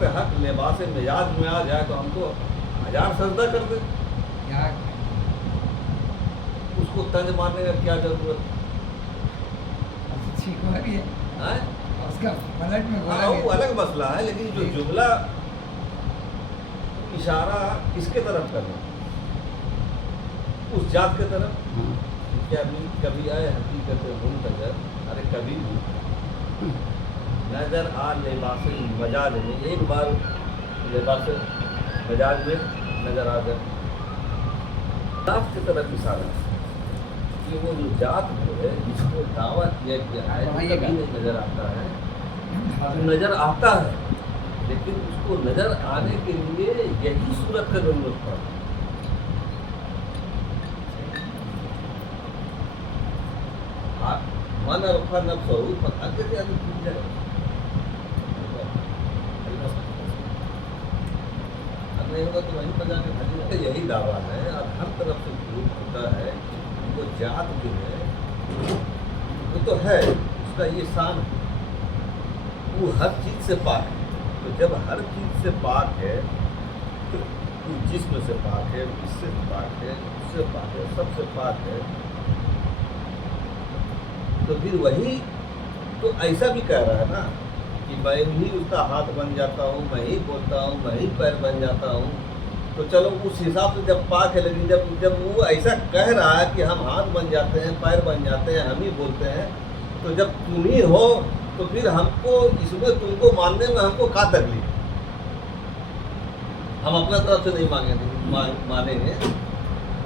ذات حق لباس مزاج میں آ جائے تو ہم تو 1000 سجدہ کر دیں. اس کو طنز مارنے کا کیا ضرورت ہے؟ وہ الگ مسئلہ ہے، لیکن جو جملہ اشارہ کس کے طرف کرنا، اس ذات کے طرف. کیا کبھی آئے حقیقت منتظر، ارے کبھی بھی نظر آ لباس مجاز میں، ایک بار لباس مجاز میں نظر آ گئے. ذات کی طرف اشارہ کہ وہ جو ذات جو ہے جس کو دعویٰ کیا گیا ہے کبھی نہیں نظر آتا ہے، نظر آتا ہے، لیکن اس کو نظر آنے کے لیے یہی صورت کا ضرورت پڑتا ہے. من رفع نفسه فقد يعني كل جگہ نہیں ہوگا تو وہیں پر جا کے حدیث یہی دعویٰ ہے. اور ہر طرف سے پروف ہوتا ہے کہ وہ ذات جو ہے وہ تو ہے، اس کا یہ شان ہے، وہ ہر چیز سے پاک ہے. تو جب ہر چیز سے پاک ہے تو اس جسم سے پاک ہے، اس سے پاک ہے، اس سے پاک ہے، سب سے پاک ہے. تو پھر وہی تو ایسا بھی کہہ رہا ہے نا کہ میں ہی اس کا ہاتھ بن جاتا ہوں، میں ہی بولتا ہوں، میں ہی پیر بن جاتا ہوں. تو چلو اس حساب سے جب پاک ہے، لیکن جب وہ ایسا کہہ رہا ہے کہ ہم ہاتھ بن جاتے ہیں، پیر بن جاتے ہیں، ہم ہی بولتے ہیں، تو جب تم ہی ہو تو پھر ہم کو اس میں تم کو ماننے میں ہم کو کیا تکلیف ہے؟ ہم اپنا طرف سے نہیں مانیں گے.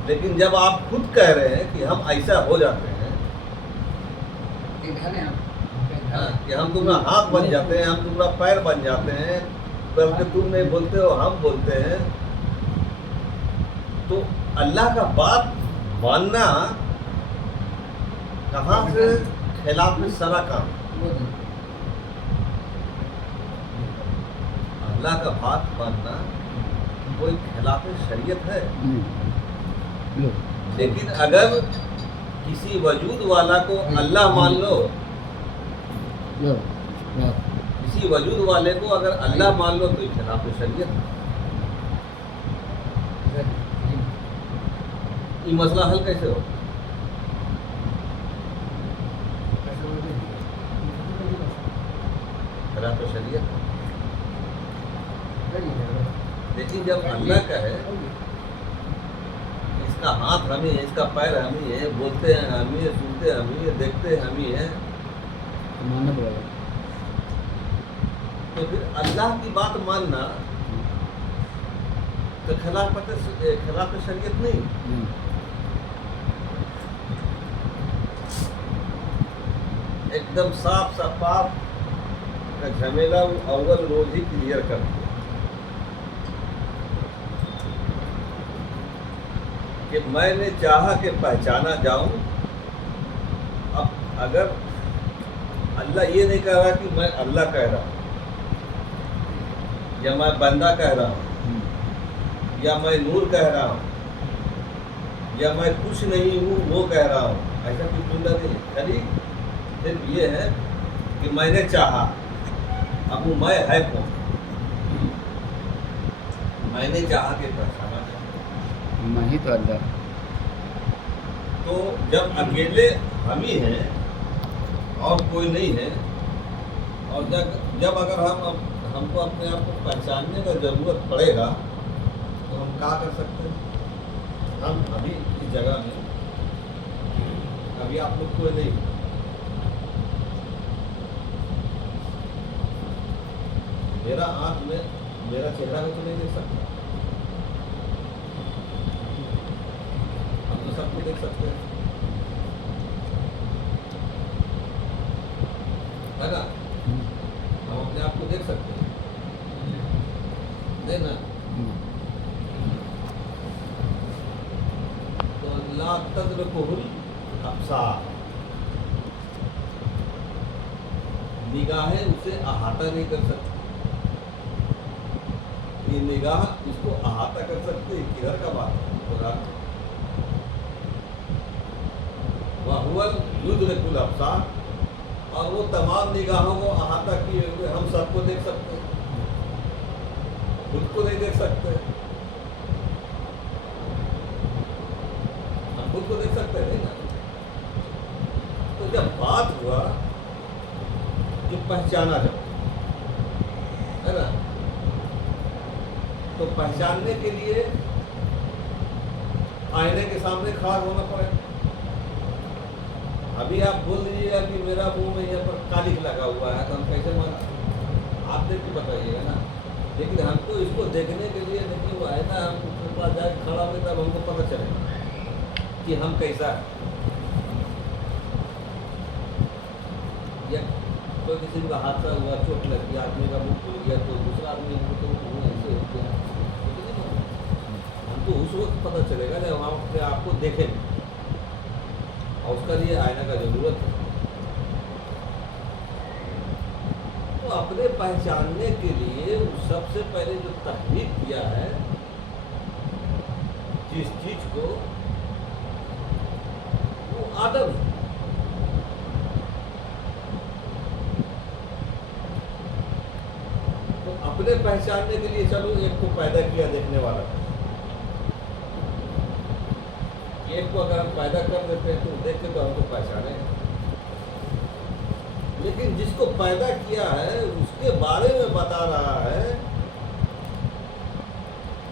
لیکن جب آپ خود کہہ رہے ہیں کہ ہم ایسا ہو جاتے ہیں کہ ہم تمہارا ہاتھ بن جاتے ہیں، ہم تمہارا پیر بن جاتے ہیں، بلکہ تم نہیں بولتے ہو ہم بولتے ہیں، تو اللہ کا بات ماننا کہاں سے خلاف سرا کام؟ اللہ کا بات ماننا کوئی خلاف شریعت ہے. لیکن اگر کسی وجود والا کو اللہ مان لو، کسی وجود والے کو اگر اللہ مان لو تو خلاف شریعت ہے. یہ مسئلہ حل کیسے ہو؟ خلاف شریعت ہے. لیکن جب اللہ کا ہے، اس کا ہاتھ ہم ہی ہے، اس کا پیر ہم ہی ہے، بولتے ہیں ہم ہی، سنتے ہم ہی، دیکھتے ہم ہی ہیں، تو پھر اللہ کی بات ماننا تو خلاف شریعت نہیں. ایک دم صاف شفاف کا جھمیلا اول روز ہی کلیئر کر دیا کہ میں نے چاہا کہ پہچانا جاؤں. اب اگر اللہ یہ نہیں کہہ رہا کہ میں اللہ کہہ رہا ہوں، یا میں بندہ کہہ رہا ہوں، یا میں نور کہہ رہا ہوں، یا میں کچھ نہیں ہوں وہ کہہ رہا ہوں، ایسا کچھ جملہ نہیں. خالی صرف یہ ہے کہ میں نے چاہا. اب وہ میں ہے کون؟ میں نے چاہا کہ پہچانا جاؤں، میں ہی تو اللہ. تو جب اکیلے ہم ہی ہیں اور کوئی نہیں ہے، اور جب اگر ہم کو اپنے آپ کو پہچاننے کا ضرورت پڑے گا تو ہم کیا کر سکتے ہیں؟ ہم ابھی اس جگہ میں ابھی آپ لوگ کوئی نہیں، میرا آنکھ میں میرا چہرہ بھی تو نہیں دیکھ سکتا، ہم تو سب کو دیکھ سکتے ہیں، ہے نا؟ ہم اپنے آپ کو دیکھ سکتے ہیں نہیں نا؟ تو لا تدرکہ الابصار، نگاہیں اسے احاطہ نہیں کر سکتی. یہ نگاہ اس کو احاطہ کر سکتے ہیں، کدھر کا بات ہے؟ خدا. وَهُوَ يُدْرِكُ الْأَبْصَارَ، اور وہ تمام نگاہوں کو احاطہ کیے ہوئے ہم سب کو دیکھ سکتے ہیں. خود کو نہیں دیکھ سکتے، ہم خود کو دیکھ سکتے نہیں نا. تو جب بات ہوا کہ پہچانا جب ہے نا، تو پہچاننے کے لیے آئینے کے سامنے کھڑا ہونا پڑے. ابھی آپ بول دیجیے گا کہ میرا منہ میں یہاں پر کالک لگا ہوا ہے تو ہم کیسے مانا؟ آپ دیکھ کے بتائیے گا نا. لیکن ہم کو اس کو دیکھنے کے لیے نہیں وہ آئینہ ہم کے پاس جائے کھڑا ہوئے تب ہم کو پتہ چلے کہ ہم کیسا ہے. یا کوئی کسی کا حادثہ ہوا، چوٹ لگ گیا، آدمی کا منہ کھل گیا تو دوسرا آدمی ہم کو منہ ایسے ہو گیا، ہم کو اس وقت پتہ چلے گا جب ہم اپنے آپ کو دیکھیں گے، اور اس کا لیے آئینہ کا ضرورت ہے. تو اپنے پہچاننے کے لیے سب سے پہلے جو تحریک کیا ہے جس چیز کو، وہ آدم ہے. تو اپنے پہچاننے کے لیے چلو ایک کو پیدا کیا دیکھنے والا، ایک کو اگر ہم پیدا کر دیتے ہیں تو دیکھ کے تو ہم کو پہچانے. لیکن جس کو پیدا کیا ہے اس کے بارے میں بتا رہا ہے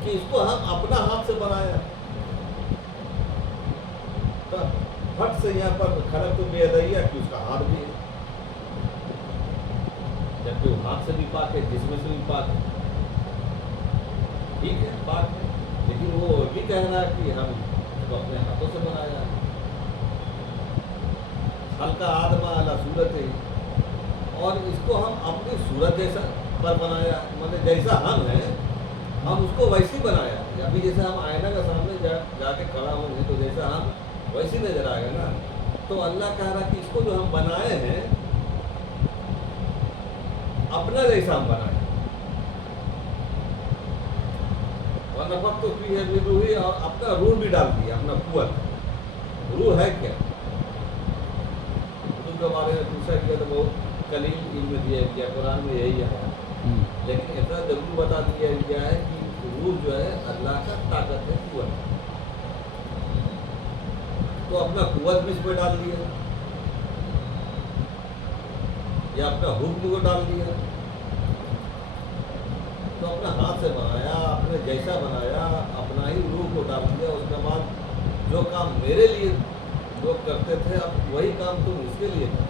کہ اس کو ہم اپنا ہاتھ سے بنایا. پھٹ سے یہاں پر خلق تو بے ادیا کہ اس کا ہاتھ بھی ہے، جبکہ وہ ہاتھ سے بھی پاک ہے، جسم سے بھی پاک ہے. ٹھیک ہے پاک ہے، لیکن وہ بھی کہنا کہ ہم اس کو اپنے ہاتھوں سے بنایا. خلق آدم علی صورت ہے، اور اس کو ہم اپنی صورت جیسا پر بنایا، مطلب جیسا ہم ہیں ہم اس کو ویسی بنایا. ابھی جیسے ہم آئینہ کے سامنے جا کے کھڑا ہوں گے تو جیسا ہم ویسی نظر آئے گا نا. تو اللہ کہہ رہا کہ اس کو جو ہم بنائے ہیں اپنا جیسا ہم بنائے. ونفخت فیہ من روحی، اور اپنا روح بھی ڈال دیا، اپنا قوت. روح ہے کیا؟ روح کے بارے میں پوچھا گیا تو بہت قلیل علم دیا گیا، قرآن میں یہی ہے. لیکن اتنا ضرور بتا دیا گیا ہے کہ روح جو ہے اللہ کا طاقت ہے، قوت ہے. تو اپنا قوت بھی اس پہ ڈال دیا، یا اپنا حکم کو ڈال دیا. تو اپنا ہاتھ سے بنایا، اپنے جیسا بنایا، اپنا ہی روح کو ڈال دیا. اس کے بعد جو کام میرے لیے لوگ کرتے تھے اب وہی کام تم اس کے لیے کرو.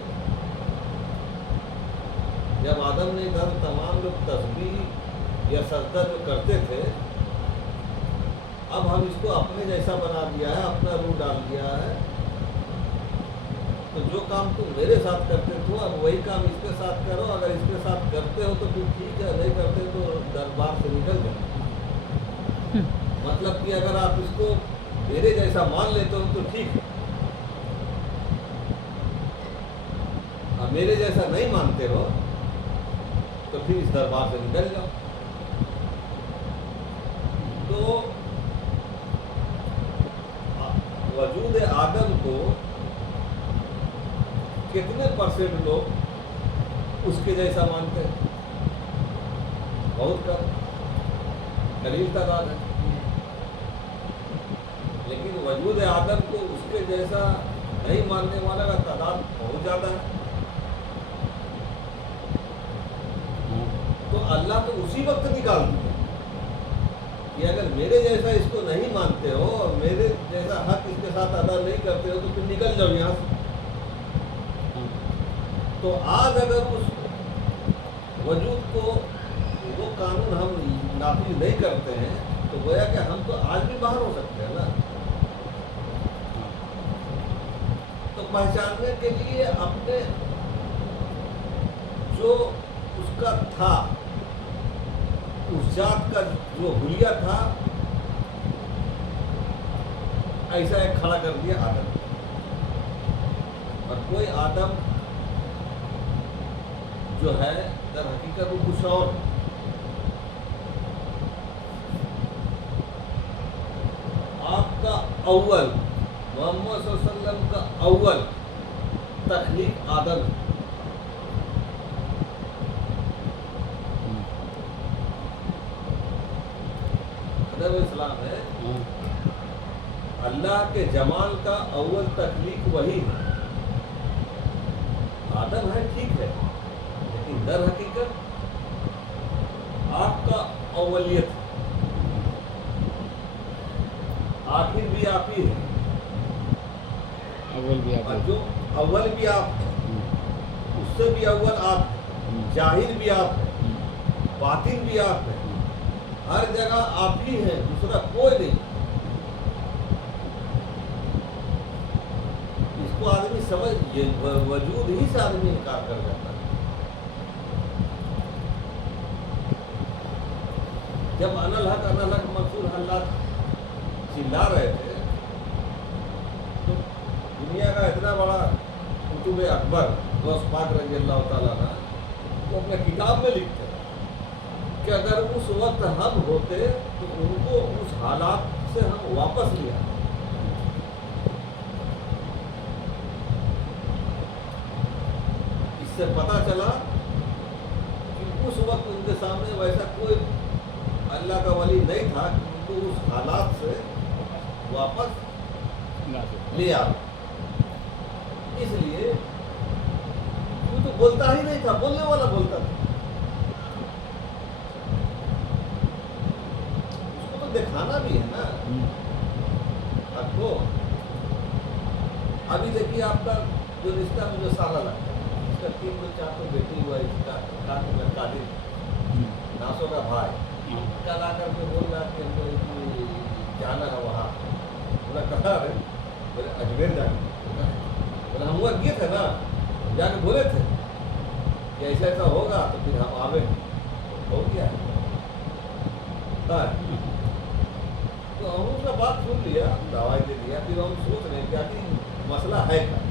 جب آدم نے ادھر تمام لوگ تسبیح یا سجدہ جو کرتے تھے، اب ہم اس کو اپنے جیسا بنا دیا ہے، اپنا روح ڈال دیا ہے. تو جو کام تم میرے ساتھ کرتے تھے اب وہی کام اس کے ساتھ کرو. اگر اس کے ساتھ کرتے ہو تو پھر ٹھیک ہے، نہیں کرتے تو دربار سے نکل جاؤ. مطلب کہ اگر آپ اس کو میرے جیسا مان لیتے ہو تو ٹھیک ہے، اب میرے جیسا نہیں مانتے ہو تو پھر اس دربار سے نکل جاؤ. تو وجود آدم کو کتنے پرسنٹ لوگ اس کے جیسا مانتے ہیں؟ بہت کم، قلیل تعداد ہے. لیکن وجود آدم کو اس کے جیسا نہیں ماننے والا کا تعداد بہت زیادہ ہے. تو اللہ تو اسی وقت نکال دیا کہ اگر میرے جیسا اس کو نہیں مانتے ہو اور میرے جیسا حق اس کے ساتھ ادا نہیں کرتے ہو تو پھر نکل جاؤ یہاں سے. تو آج اگر اس وجود کو وہ قانون ہم نافذ نہیں کرتے ہیں تو گویا کہ ہم تو آج بھی باہر ہو سکتے ہیں نا. تو پہچاننے کے لیے اپنے جو اس کا تھا، اس ذات کا جو حلیہ تھا، ایسا ایک کھڑا کر دیا آدم. اور کوئی آدم جو ہے در حقیقت وہ کچھ اور. آپ کا اول محمد صلی اللہ علیہ وسلم کا اول تخلیق آدم ہے. ادب اسلام ہے اللہ کے جمال کا اول تخلیق وہی ہے. آدم ہے ٹھیک ہے لیکن در حقیقت آپ کا اولیت ہے. آخر بھی آپ ہی ہے اول بھی آپ اور جو اول بھی آپ ہے اس سے بھی اول آپ ہے. ظاہر بھی آپ ہے باطن بھی آپ ہے. ہر جگہ آپ ہی ہیں دوسرا کوئی نہیں. اس کو آدمی سمجھ یہ وجود ہی سے آدمی انکار کر جاتا ہے. جب انالحق منصور حالات چلا رہے تھے تو دنیا کا اتنا بڑا کتب اکبر غوث پاک رضی اللہ تعالیٰ عنہ وہ اپنے کتاب میں لکھتے ہیں کہ اگر اس وقت ہم ہوتے تو ان کو اس حالات سے ہم واپس لیا. اس سے پتہ چلا کہ اس وقت ان کے سامنے ویسا کوئی اللہ کا ولی نہیں تھا کہ ان کو اس حالات سے واپس لیا. اس لیے وہ تو بولتا ہی نہیں تھا, بولنے والا بولتا تھا. اس کو تو دکھانا بھی ہے نا آپ کو. ابھی دیکھیے آپ کا جو رشتہ مجھے سارا لگتا ہے, اس کا 3 تو 4 تو بیٹی ہوا ہے, اس کا قادر ناسو کا بھائی کل آ کر کے بول رہا کہ ہم کو جانا ہے وہاں. بولا کہاں ہے؟ بولے اجمیر جانا. بولا ہم وہاں گئے تھے نا, جا کے بولے تھے کہ ایسا ایسا ہوگا تو پھر ہم آوے. ہو گیا تو ہم اس کا بات سن لیا, دوائی دے دیا. پھر ہم سوچ رہے ہیں کہ آخر مسئلہ ہے کیا,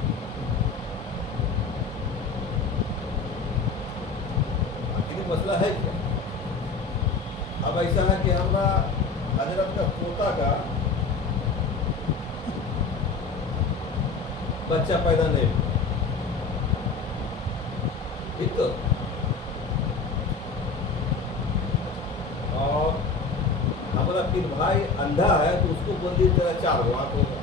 آخر مسئلہ ہے کیا. اب ایسا ہے کہ ہمارا حضرت کا پوتا کا بچہ پیدا نہیں ہوا. ٹھیک تو, اور ہمارا پھر بھائی اندھا ہے تو اس کو بول دی تیرا 4 آنکھ ہوگا.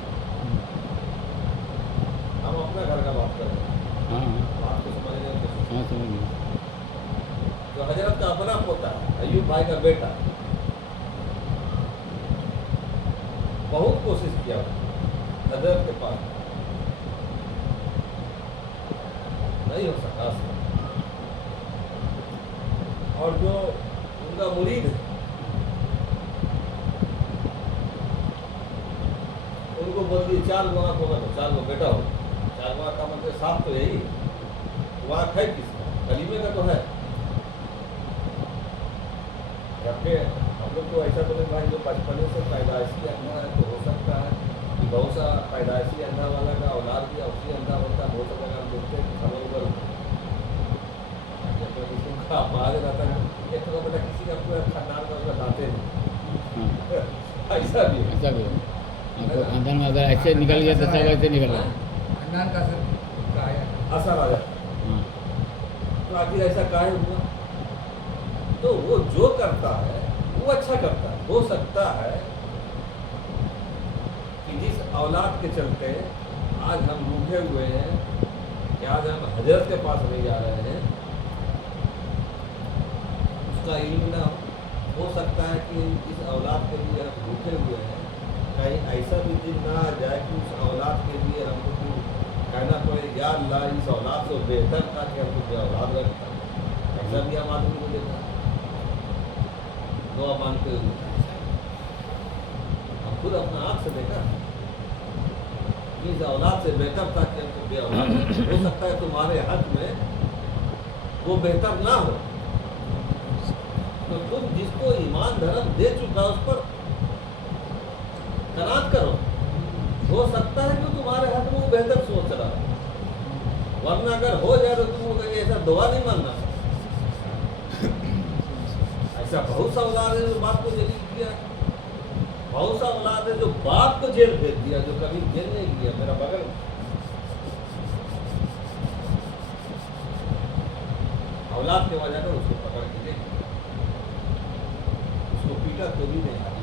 ہم اپنا گھر کا بات کر رہے ہیں, بات کو سمجھ رہے ہیں. تو حضرت کا اپنا پوتا ہے ایوب بھائی کا بیٹا, بہت کوشش کیا حضرت کے پاس, نہیں ہو سکا. اور جو ان کا مرید ہے ان کو بول دیے 4 آنکھ ہوگا تو 4 بیٹا ہو. 4 کا مطلب 7 تو یہی آنکھ ہے کس کا, کلیمے کا تو ہے. جبکہ ہم لوگ کو ایسا بولے بھائی جو بچپنے سے پیدائشی اندھا ہے تو ہو سکتا ہے کہ بہت سا پیدائشی اندھا والا کا اولاد بھی اسی اندھا ہوتا ہے. بہت سا جگہ ہم دیکھتے ہیں خبر اوپر آواز رہتا ہے ایک تو بیٹا کسی کا پورا خاندان کا اس کا داتے ہیں. ایسا بھی ہے, خاندان میں اگر ایسے نکل گیا تو سب ایسے نکل گیا, خاندان کا اثر آ جاتا ہے. تو آخر ایسا کاہے ہوا. تو وہ جو کرتا ہے وہ اچھا کرتا ہے. ہو سکتا ہے کہ جس اولاد کے چلتے آج ہم روٹھے ہوئے ہیں کہ آج ہم حضرت کے پاس نہیں جا رہے ہیں, اس کا علم نہ ہو سکتا ہے کہ اس اولاد کے لیے ہم روٹھے ہوئے ہیں. کہیں ایسا بھی دن نہ آ جائے کہ اس اولاد کے لیے ہم کو کہنا پڑے یا اللہ اس اولاد سے بہتر تھا کہ ہم کو اولاد رکھتا. ایسا بھی ہم آدمی کو دیکھا دعا مانگتے ہوئے, ہم خود اپنا آنکھ سے دیکھا اس اولاد سے بہتر تھا کہ ہم کو بے اولاد. ہو سکتا ہے تمہارے حق میں وہ بہتر نہ ہو, تو تم جس کو ایمان دھرم دے چکا اس پر قناعت کرو. ہو سکتا ہے کہ تمہارے حق میں وہ بہتر سوچ رہا ہے, ورنہ اگر ہو جائے تو تم کو ایسا دعا نہیں مانگنا. ایسا بہت سا اولاد ہے جو باپ کو جیل کیا, بہت سا اولاد ہے جو باپ کو جیل بھیج دیا, جو کبھی جیل نہیں کیا. میرا بغل اولاد کے وجہ سے اس کو پکڑ کے دے, اس کو پیٹا تو بھی نہیں آتی.